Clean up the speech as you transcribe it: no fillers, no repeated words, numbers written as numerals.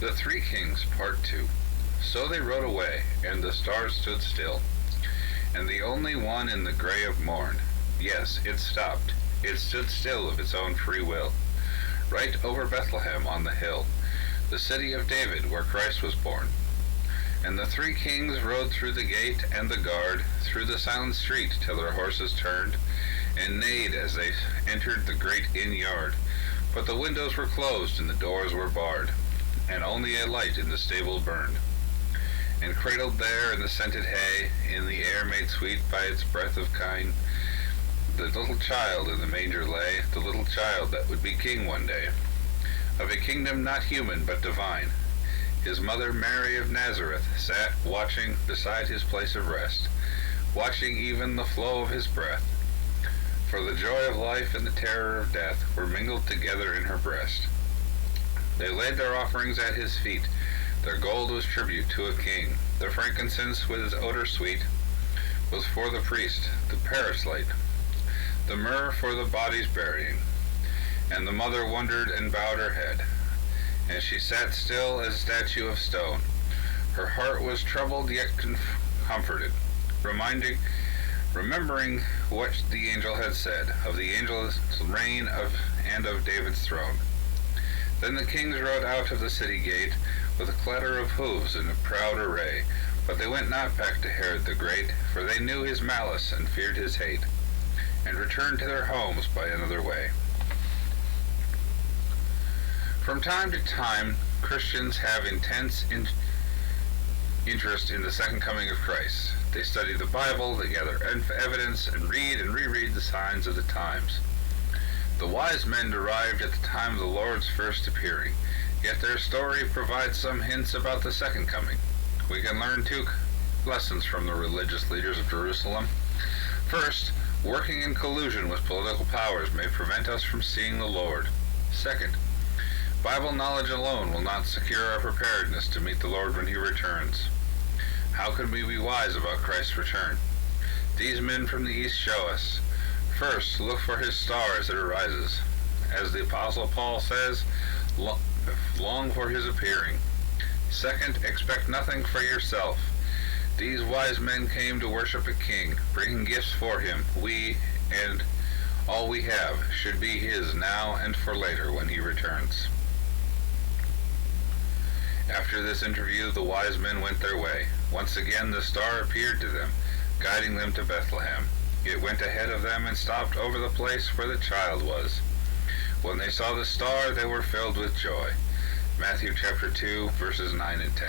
The Three Kings, Part 2. So they rode away, and the stars stood still, and the only one in the gray of morn. Yes, it stopped. It stood still of its own free will, right over Bethlehem on the hill, the city of David where Christ was born. And the three kings rode through the gate and the guard, through the silent street till their horses turned, and neighed as they entered the great inn yard. But the windows were closed and the doors were barred, and only a light in the stable burned. And cradled there in the scented hay, in the air made sweet by its breath of kine, the little child in the manger lay, the little child that would be king one day, of a kingdom not human but divine. His mother Mary of Nazareth sat watching beside his place of rest, watching even the flow of his breath. For the joy of life and the terror of death were mingled together in her breast. They laid their offerings at his feet. Their gold was tribute to a king. Their frankincense with its odor sweet was for the priest, the Paris light, the myrrh for the body's burying. And the mother wondered and bowed her head, and she sat still as a statue of stone. Her heart was troubled yet comforted, remembering what the angel had said of the angel's reign and of David's throne. Then the kings rode out of the city gate with a clatter of hoofs in a proud array, but they went not back to Herod the Great, for they knew his malice and feared his hate, and returned to their homes by another way. From time to time, Christians have intense interest in the second coming of Christ. They study the Bible, they gather evidence, and read and reread the signs of the times. The wise men arrived at the time of the Lord's first appearing, yet their story provides some hints about the second coming. We can learn two lessons from the religious leaders of Jerusalem. First, working in collusion with political powers may prevent us from seeing the Lord. Second, Bible knowledge alone will not secure our preparedness to meet the Lord when he returns. How can we be wise about Christ's return? These men from the east show us. First, look for his star as it arises. As the Apostle Paul says, long for his appearing. Second, expect nothing for yourself. These wise men came to worship a king, bringing gifts for him. We, and all we have, should be his now and for later when he returns. After this interview, the wise men went their way. Once again the star appeared to them, guiding them to Bethlehem. It went ahead of them and stopped over the place where the child was. When they saw the star, they were filled with joy. Matthew chapter 2, verses 9 and 10.